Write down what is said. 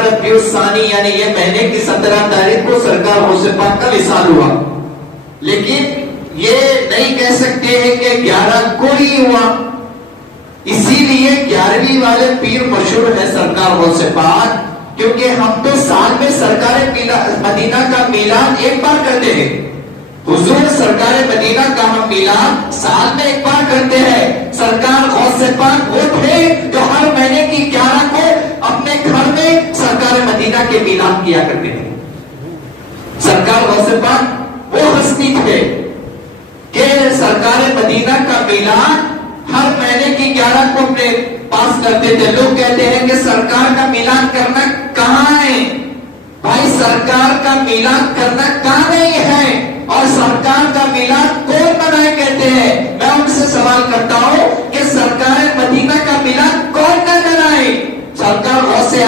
रबीउस्सानी यानी ये महीने की 17 तारीख को सरकार गौसे पाक का विसाल हुआ। लेकिन ये नहीं कह सकते हैं कि 11 को ही हुआ, इसीलिए 11वीं वाले पीर मशहूर है सरकार गौसे पाक, क्योंकि हम तो साल में सरकार मदीना का मिलाद एक बार करते हैं। हुजूर सरकार मदीना का हम मिलाद साल में एक बार करते हैं। सरकार गौसे पाक वो थे जो हर महीने की 11 को अपने घर में सरकार मदीना के मिलाद किया करते थे। सरकार गौसे पाक वो हस्ती थे कि सरकार मदीना का मिलाद हर महीने की 11 को अपने पास करते थे। लोग कहते हैं कि सरकार का मिलाद करना कहाँ है? भाई सरकार का मिलाद करना कहाँ नहीं है, और सरकार का मिलाद कौन मनाए कहते हैं? मैं उनसे सवाल करता हूं कि सरकार मदीना का मिलाद कौन न मनाए? सरकार गौसे